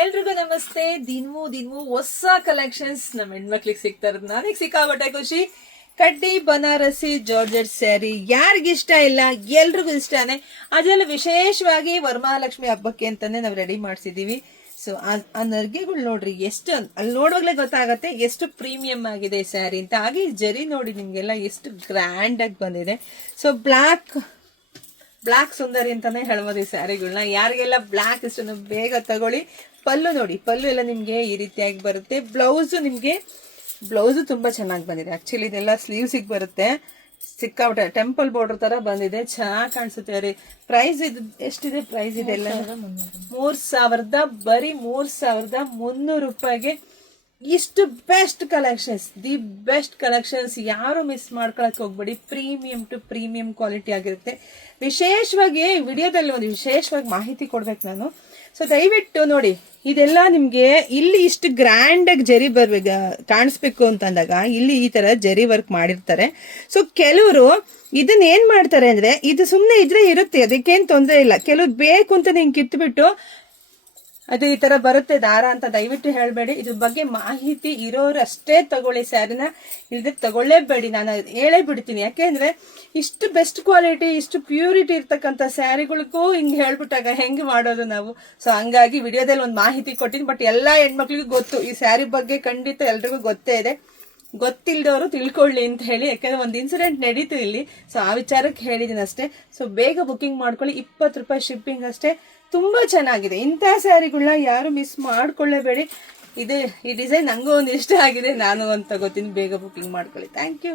ಎಲ್ರಿಗೂ ನಮಸ್ತೆ. ದಿನವೂ ಹೊಸ ಕಲೆಕ್ಷನ್ಸ್ ನಮ್ಮ ಹೆಣ್ಮಕ್ಳಿಗೆ ಸಿಗ್ತಾ ಇರೋದು ನನಗೆ ಸಿಕ್ಕಾಬಟ್ಟೆ ಖುಷಿ. ಕಡ್ಡಿ ಬನಾರಸಿ ಜಾರ್ಜೆಟ್ ಸ್ಯಾರಿ ಯಾರಿಗಿಷ್ಟ ಇಲ್ಲ, ಎಲ್ರಿಗೂ ಇಷ್ಟನೇ. ಅದೆಲ್ಲ ವಿಶೇಷವಾಗಿ ವರಮಹಾಲಕ್ಷ್ಮಿ ಹಬ್ಬಕ್ಕೆ ಅಂತಾನೆ ನಾವು ರೆಡಿ ಮಾಡಿಸಿದೀವಿ. ಸೊ ಆ ನರ್ಗೆಗಳು ನೋಡ್ರಿ, ಎಷ್ಟು ಅಲ್ಲಿ ನೋಡುವಾಗ್ಲೇ ಗೊತ್ತಾಗತ್ತೆ ಎಷ್ಟು ಪ್ರೀಮಿಯಂ ಆಗಿದೆ ಸ್ಯಾರಿ ಅಂತ. ಹಾಗೆ ಜರಿ ನೋಡಿ ನಿಮ್ಗೆಲ್ಲ ಎಷ್ಟು ಗ್ರ್ಯಾಂಡ್ ಆಗಿ ಬಂದಿದೆ. ಸೊ ಬ್ಲಾಕ್ ಸುಂದರಿ ಅಂತಾನೆ ಹೇಳ್ಬೋದು ಈ ಸ್ಯಾರಿಗಳನ್ನ. ಯಾರಿಗೆಲ್ಲ ಬ್ಲಾಕ್ ಇಷ್ಟ ಬೇಗ ತಗೊಳ್ಳಿ. ಪಲ್ಲು ನೋಡಿ, ಪಲ್ಲು ಎಲ್ಲ ನಿಮ್ಗೆ ಈ ರೀತಿಯಾಗಿ ಬರುತ್ತೆ. ಬ್ಲೌಸು ತುಂಬಾ ಚೆನ್ನಾಗಿ ಬಂದಿದೆ. ಆಕ್ಚುಲಿ ಇದೆಲ್ಲ ಸ್ಲೀವ್ಸಿಗೆ ಬರುತ್ತೆ. ಸಿಕ್ಕಾಬಿಟ್ಟೆ ಟೆಂಪಲ್ ಬಾರ್ಡರ್ ತರ ಬಂದಿದೆ, ಚೆನ್ನಾಗಿ ಕಾಣಿಸುತ್ತೆ ರೀ. ಪ್ರೈಸ್ ಇದು ಎಷ್ಟಿದೆ? ಪ್ರೈಸ್ ಇದೆಲ್ಲ 3,000, ಬರೀ 3,300 ರೂಪಾಯಿಗೆ ಇಷ್ಟು best collections, the best collections. ಯಾರು ಮಿಸ್ ಮಾಡ್ಕೊಳಕ್ ಹೋಗ್ಬೇಡಿ. ಪ್ರೀಮಿಯಂ ಟು ಪ್ರೀಮಿಯಂ ಕ್ವಾಲಿಟಿ ಆಗಿರುತ್ತೆ. ವಿಶೇಷವಾಗಿ ವಿಡಿಯೋದಲ್ಲಿ ಒಂದು ವಿಶೇಷವಾಗಿ ಮಾಹಿತಿ ಕೊಡ್ಬೇಕು ನಾನು. ಸೊ ದಯವಿಟ್ಟು ನೋಡಿ, ಇದೆಲ್ಲ ನಿಮ್ಗೆ ಇಲ್ಲಿ ಇಷ್ಟು ಗ್ರ್ಯಾಂಡ್ ಆಗಿ ಜರಿ ಬರ್ಬೇಕು ಕಾಣಿಸ್ಬೇಕು ಅಂತಂದಾಗ ಇಲ್ಲಿ ಈ ತರ ಜರಿ ವರ್ಕ್ ಮಾಡಿರ್ತಾರೆ. ಸೊ ಕೆಲವರು ಇದನ್ನ ಏನ್ ಮಾಡ್ತಾರೆ ಅಂದ್ರೆ, ಇದು ಸುಮ್ನೆ ಇದ್ರೆ ಇರುತ್ತೆ, ಅದಕ್ಕೇನ್ ತೊಂದರೆ ಇಲ್ಲ. ಕೆಲವ್ರು ಬೇಕು ಅಂತ ಹಿಂಗ್ ಕಿತ್ಬಿಟ್ಟು ಅದು ಈ ತರ ಬರುತ್ತೆ ದಾರ ಅಂತ ದಯವಿಟ್ಟು ಹೇಳ್ಬೇಡಿ. ಇದ್ರ ಬಗ್ಗೆ ಮಾಹಿತಿ ಇರೋರು ಅಷ್ಟೇ ತಗೊಳ್ಳಿ ಸ್ಯಾರಿನ, ಇಲ್ದೆ ತಗೊಳ್ಳೇಬೇಡಿ. ನಾನು ಹೇಳೇ ಬಿಡ್ತೀನಿ. ಯಾಕೆಂದ್ರೆ ಇಷ್ಟು ಬೆಸ್ಟ್ ಕ್ವಾಲಿಟಿ, ಇಷ್ಟು ಪ್ಯೂರಿಟಿ ಇರ್ತಕ್ಕಂಥ ಸ್ಯಾರಿಗಳಿಗೂ ಹಿಂಗ್ ಹೇಳ್ಬಿಟ್ಟಾಗ ಹೆಂಗ್ ಮಾಡೋದು ನಾವು? ಸೊ ಹಂಗಾಗಿ ವಿಡಿಯೋದಲ್ಲಿ ಒಂದು ಮಾಹಿತಿ ಕೊಟ್ಟಿನಿ. ಬಟ್ ಎಲ್ಲಾ ಹೆಣ್ಮಕ್ಳಿಗೂ ಗೊತ್ತು ಈ ಸ್ಯಾರಿ ಬಗ್ಗೆ, ಖಂಡಿತ ಎಲ್ರಿಗೂ ಗೊತ್ತೇ ಇದೆ. ಗೊತ್ತಿಲ್ದವರು ತಿಳ್ಕೊಳ್ಳಿ ಅಂತ ಹೇಳಿ, ಯಾಕಂದ್ರೆ ಒಂದು ಇನ್ಸಿಡೆಂಟ್ ನಡೀತು ಇಲ್ಲಿ. ಸೊ ಆ ವಿಚಾರಕ್ಕೆ ಹೇಳಿದೀನಿ ಅಷ್ಟೇ. ಸೊ ಬೇಗ ಬುಕಿಂಗ್ ಮಾಡ್ಕೊಳ್ಳಿ. 20 ರೂಪಾಯಿ ಶಿಪ್ಪಿಂಗ್ ಅಷ್ಟೇ. ತುಂಬಾ ಚೆನ್ನಾಗಿದೆ. ಇಂಥ ಸ್ಯಾರಿಗಳನ್ನ ಯಾರು ಮಿಸ್ ಮಾಡ್ಕೊಳ್ಳೇಬೇಡಿ. ಈ ಡಿಸೈನ್ ನಂಗೂ ಒಂದು ಇಷ್ಟ ಆಗಿದೆ, ನಾನು ಒಂದು ತಗೋತೀನಿ. ಬೇಗ ಬುಕಿಂಗ್ ಮಾಡ್ಕೊಳ್ಳಿ. Thank you.